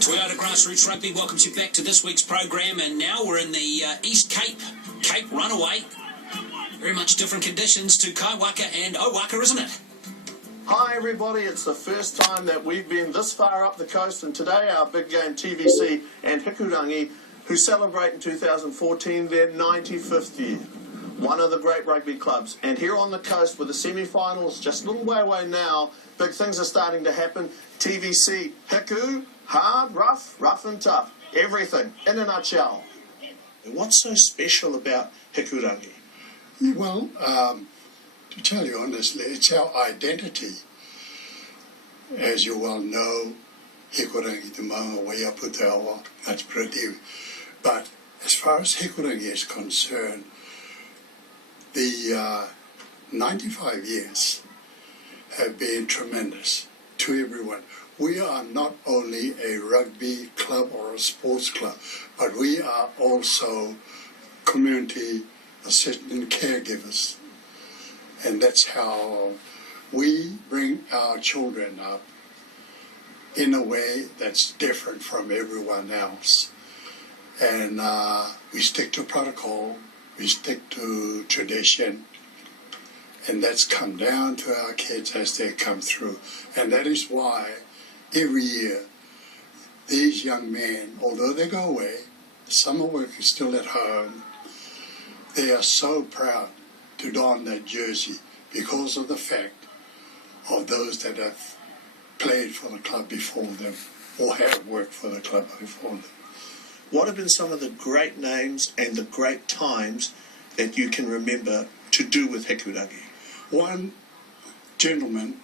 Toyota Grassroots Rugby welcomes you back to this week's program, and now we're in the East Cape, Cape Runaway. Very much different conditions to Kaiwaka and Owaka, isn't it? Hi everybody, it's the first time that we've been this far up the coast, and today our big game TVC and Hikurangi, who celebrate in 2014 their 95th year. One of the great rugby clubs. And here on the coast with the semi-finals just a little way away now, big things are starting to happen. TVC, Hiku, hard, rough and tough. Everything, in a nutshell. What's so special about Hikurangi? Well, to tell you honestly, it's our identity. As you well know, Hikurangi te maunga wai apu te awa, that's pretty. But as far as Hikurangi is concerned, the 95 years have been tremendous to everyone. We are not only a rugby club or a sports club, but we are also community assistant caregivers. And that's how we bring our children up in a way that's different from everyone else. And we stick to protocol, we stick to tradition, and that's come down to our kids as they come through. And that is why every year these young men, although they go away, summer work is still at home, they are so proud to don that jersey because of the fact of those that have played for the club before them or have worked for the club before them. What have been some of the great names and the great times that you can remember to do with Hikurangi? One gentleman,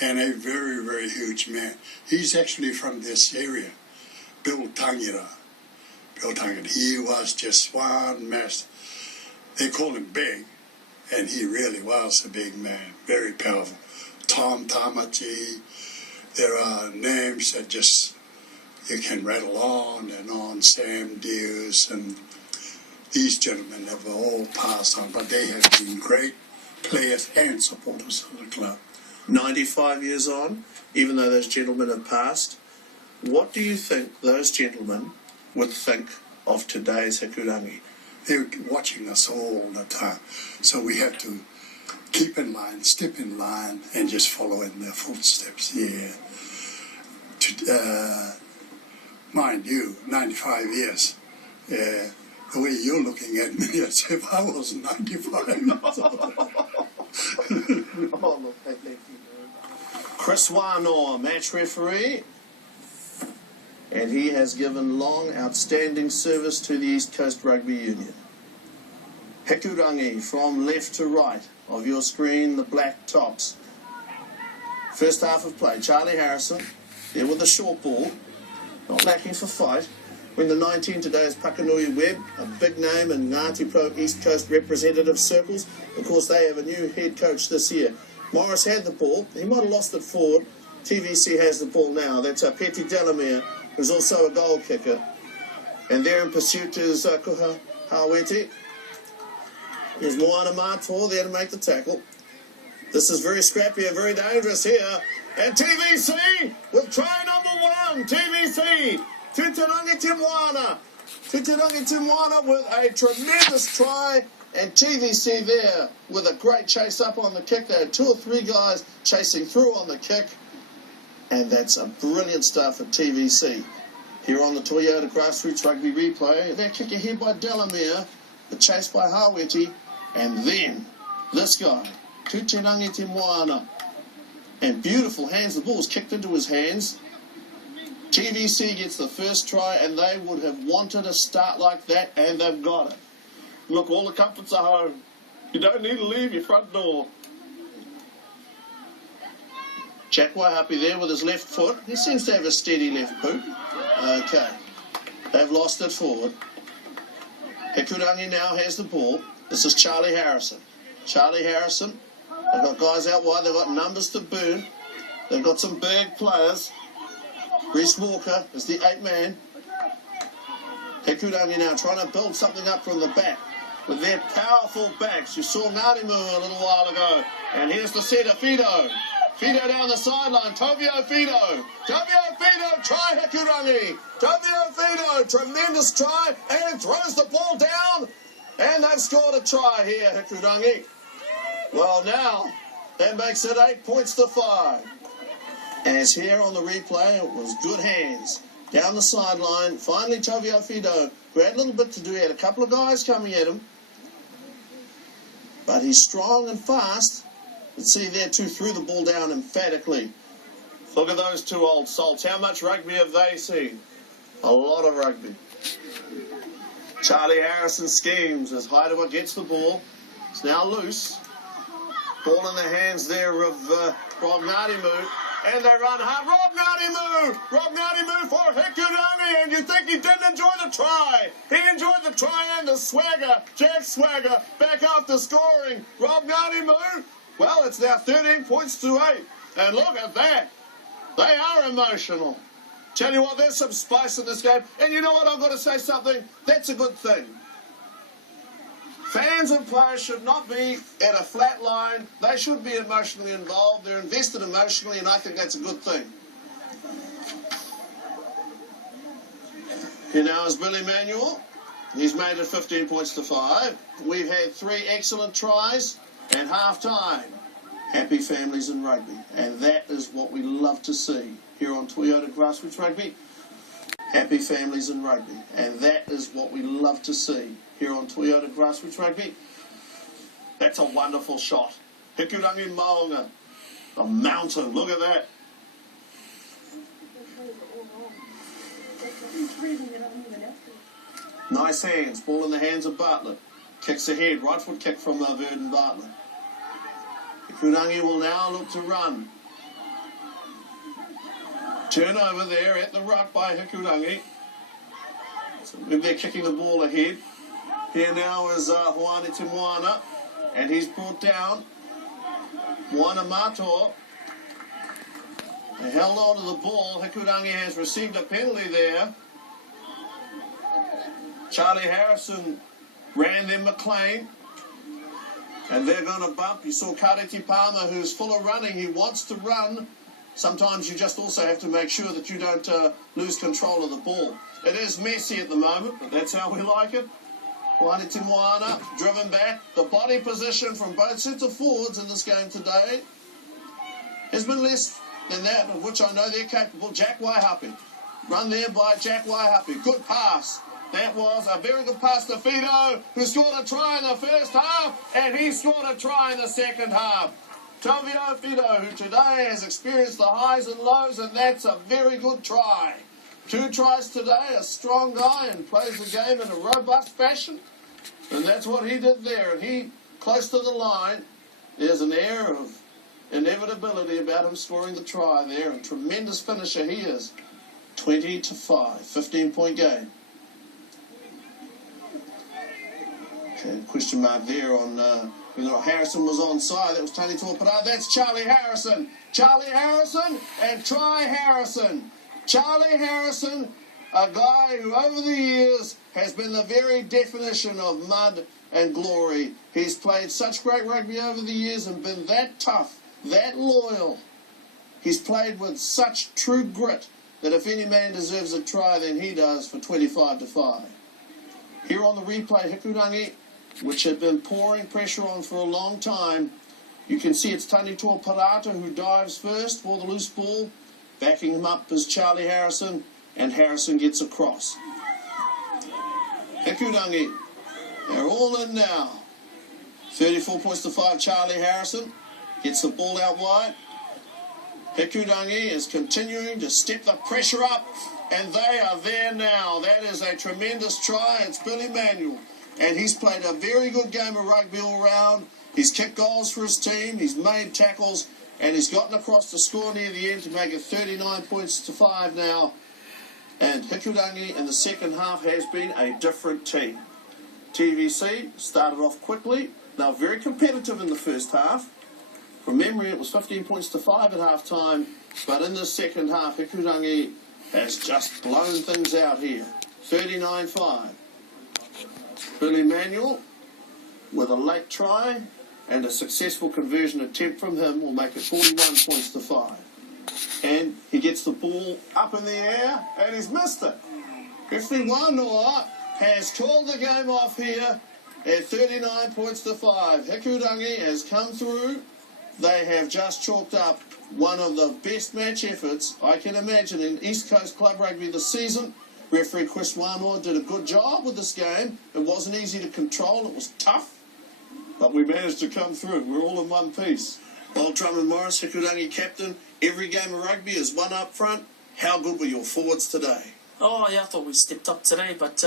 and a very, very huge man, he's actually from this area, Bill Tangira. He was just one mess. They call him big, and he really was a big man, very powerful. Tom Tamachi, there are names that just, you can rattle on and on, Sam Deers, and these gentlemen have all passed on, but they have been great players and supporters of the club. 95 years on, even though those gentlemen have passed, what do you think those gentlemen would think of today's Hikurangi? They're watching us all the time, so we have to keep in line, step in line, and just follow in their footsteps. Yeah. Mind you, 95 years. The way you're looking at me as if I was 95 years old. Oh, look, thank you. Chris Wano, match referee, and he has given long, outstanding service to the East Coast Rugby Union. Hikurangi, from left to right of your screen, the black tops. First half of play, Charlie Harrison, there with the short ball, not lacking for fight. When the 19 today is Pakanui Webb, a big name in Ngāti Pro East Coast representative circles. Of course, they have a new head coach this year. Morris had the ball. He might have lost it forward. TVC has the ball now. That's Peti Delamere, who's also a goal kicker. And there in pursuit is Kuha Haweti. Here's Moana Mator there to make the tackle. This is very scrappy and very dangerous here. And TVC with try number 1. TVC. Tuterangi Timwana. Tuterangi Timwana with a tremendous try. And TVC there with a great chase up on the kick. There are 2 or 3 guys chasing through on the kick. And that's a brilliant start for TVC. Here on the Toyota Grassroots Rugby replay, that kick ahead by Delamere, the chase by Haweti, and then this guy, Tuterangi Timwana. And beautiful hands, the ball's kicked into his hands. TVC gets the first try, and they would have wanted a start like that, and they've got it. Look, all the comforts are home. You don't need to leave your front door. Jack Waihapi there with his left foot. He seems to have a steady left boot. Okay. They've lost it forward. Hikurangi now has the ball. This is Charlie Harrison. Charlie Harrison. They've got guys out wide. They've got numbers to burn. They've got some big players. Reese Walker is the 8th man. Hikurangi now trying to build something up from the back with their powerful backs. You saw Ngāti Mua a little while ago. And here's the setter, Fido. Fido down the sideline. Tovio Fido. Tovio Fido. Try Hikurangi. Tavio Fido, tremendous try, and throws the ball down. And they've scored a try here, Hikurangi. Well, now, that makes it 8 points to 5. As here on the replay, it was good hands. Down the sideline, finally Tavio Fido, who had a little bit to do. He had a couple of guys coming at him. But he's strong and fast. Let's see there too, threw the ball down emphatically. Look at those two old salts. How much rugby have they seen? A lot of rugby. Charlie Harrison schemes as Haidawa gets the ball. It's now loose. Ball in the hands there of Rob Ngatimu. And they run hard. Rob Ngatimu for Hikurangi. And you think he didn't enjoy the try. He enjoyed the try and the swagger. Jack Swagger back after scoring. Rob Ngatimu. Well, it's now 13 points to 8. And look at that. They are emotional. Tell you what, there's some spice in this game. And you know what, I've got to say something. That's a good thing. Fans and players should not be at a flat line. They should be emotionally involved. They're invested emotionally, and I think that's a good thing. Here now is Billy Manuel. He's made it 15 points to 5. We've had 3 excellent tries at half-time. Happy families in rugby. And that is what we love to see here on Toyota Grassroots Rugby. Happy families in rugby. And that is what we love to see here on Toyota Grassroots Rugby. That's a wonderful shot. Hikurangi Maunga. A mountain. Look at that. Nice hands. Ball in the hands of Bartlett. Kicks ahead. Right foot kick from Verdon Bartlett. Hikurangi will now look to run. Turnover there at the ruck by Hikurangi. So they're kicking the ball ahead. Here now is Hoani Timwana, and he's brought down. Moana Mator. They held on to the ball. Hikurangi has received a penalty there. Charlie Harrison ran them McLean. And they're going to bump. You saw Kareti Palmer, who's full of running. He wants to run. Sometimes you just also have to make sure that you don't lose control of the ball. It is messy at the moment, but that's how we like it. Wani Timwana, driven back. The body position from both sets of forwards in this game today has been less than that, of which I know they're capable. Jack Waihapi. Run there by Jack Waihapi. Good pass. That was a very good pass to Fido, who scored a try in the first half, and he scored a try in the second half. Tavio Fido, who today has experienced the highs and lows, and that's a very good try. 2 tries today, a strong guy, and plays the game in a robust fashion. And that's what he did there. And he, close to the line, there's an air of inevitability about him scoring the try there, and tremendous finisher he is. 20 to 5, 15-point game. Okay, question mark there on whether Harrison was onside. That was Tony Torpara. That's Charlie Harrison. Charlie Harrison and Try Harrison. Charlie Harrison, a guy who over the years has been the very definition of mud and glory. He's played such great rugby over the years and been that tough, that loyal. He's played with such true grit that if any man deserves a try, then he does for 25 to 5. Here on the replay, Hikurangi, which had been pouring pressure on for a long time. You can see it's Tanitua Parata who dives first for the loose ball. Backing him up is Charlie Harrison, and Harrison gets across. Hikurangi, they're all in now. 34 points to 5, Charlie Harrison gets the ball out wide. Hikurangi is continuing to step the pressure up, and they are there now. That is a tremendous try. It's Billy Manuel. And he's played a very good game of rugby all round. He's kicked goals for his team. He's made tackles. And he's gotten across the score near the end to make it 39 points to 5 now. And Hikurangi in the second half has been a different team. TVC started off quickly. They were very competitive in the first half. From memory, it was 15 points to 5 at half-time. But in the second half, Hikurangi has just blown things out here. 39-5. Billy Manuel, with a late try and a successful conversion attempt from him, will make it 41 points to 5. And he gets the ball up in the air, and he's missed it. Referee Wanoa has called the game off here at 39 points to 5. Hikurangi has come through. They have just chalked up one of the best match efforts I can imagine in East Coast Club Rugby this season. Referee Chris Wanoa did a good job with this game. It wasn't easy to control. It was tough. But we managed to come through. We're all in one piece. Well, Drummond Morris, Hikurangi captain, every game of rugby is one up front. How good were your forwards today? Oh, yeah, I thought we stepped up today, but,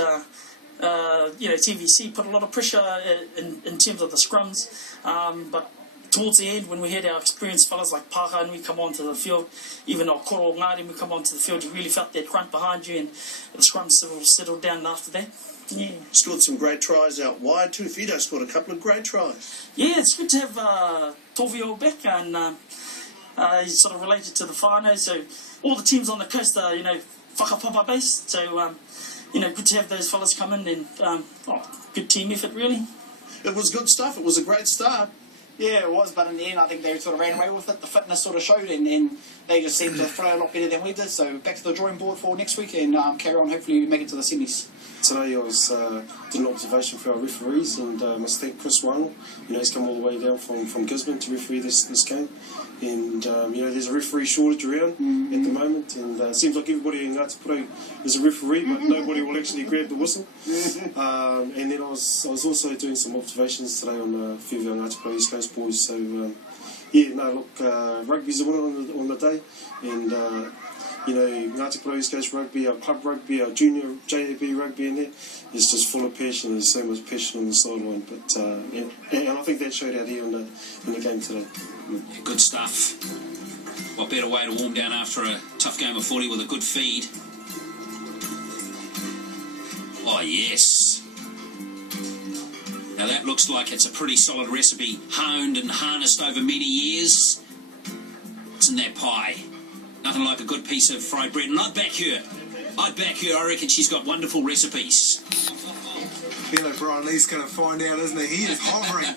TVC put a lot of pressure in terms of the scrums. But towards the end, when we had our experienced fellas like Paka and we come onto the field, even our Koro Ngāti, we come onto the field, you really felt that grunt behind you, and the scrum settled down after that. Yeah. Scored some great tries out wide too. Fido scored a couple of great tries. Yeah, it's good to have Tovio back, and he's sort of related to the whānau, so all the teams on the coast are, whakapapa based, so, good to have those fellas come in, and good team effort, really. It was good stuff. It was a great start. Yeah, it was, but in the end, I think they sort of ran away with it. The fitness sort of showed, and they just seemed to throw a lot better than we did. So back to the drawing board for next week, and carry on. Hopefully, we make it to the semis. Today I was did an observation for our referees, and I must thank Chris Wano. He's come all the way down from Gisborne to referee this game. And there's a referee shortage around at the moment, and it seems like everybody in Ngāti Porou is a referee, but nobody will actually grab the whistle. And then I was also doing some observations today on a few of our Ngāti Porou East Coast boys. So rugby's a winner on the day, and Ngāti Porou East Coast Rugby, our club rugby, our junior JAB rugby in there is just full of passion. There's so much passion on the sideline, but and I think that showed out here in the game today. Good stuff. What better way to warm down after a tough game of footy with a good feed? Oh, yes. Now that looks like it's a pretty solid recipe, honed and harnessed over many years. What's in that pie? Nothing like a good piece of fried bread. And I'd back her. I reckon she's got wonderful recipes. Fellow Brian Lee's going to find out, isn't he? He is hovering.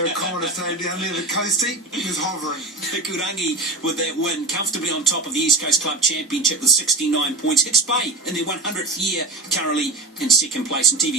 Our commentator down there, the coastie, is hovering. Hikurangi with that win, comfortably on top of the East Coast Club Championship with 69 points. Hicks Bay in their 100th year, currently in second place in TVC.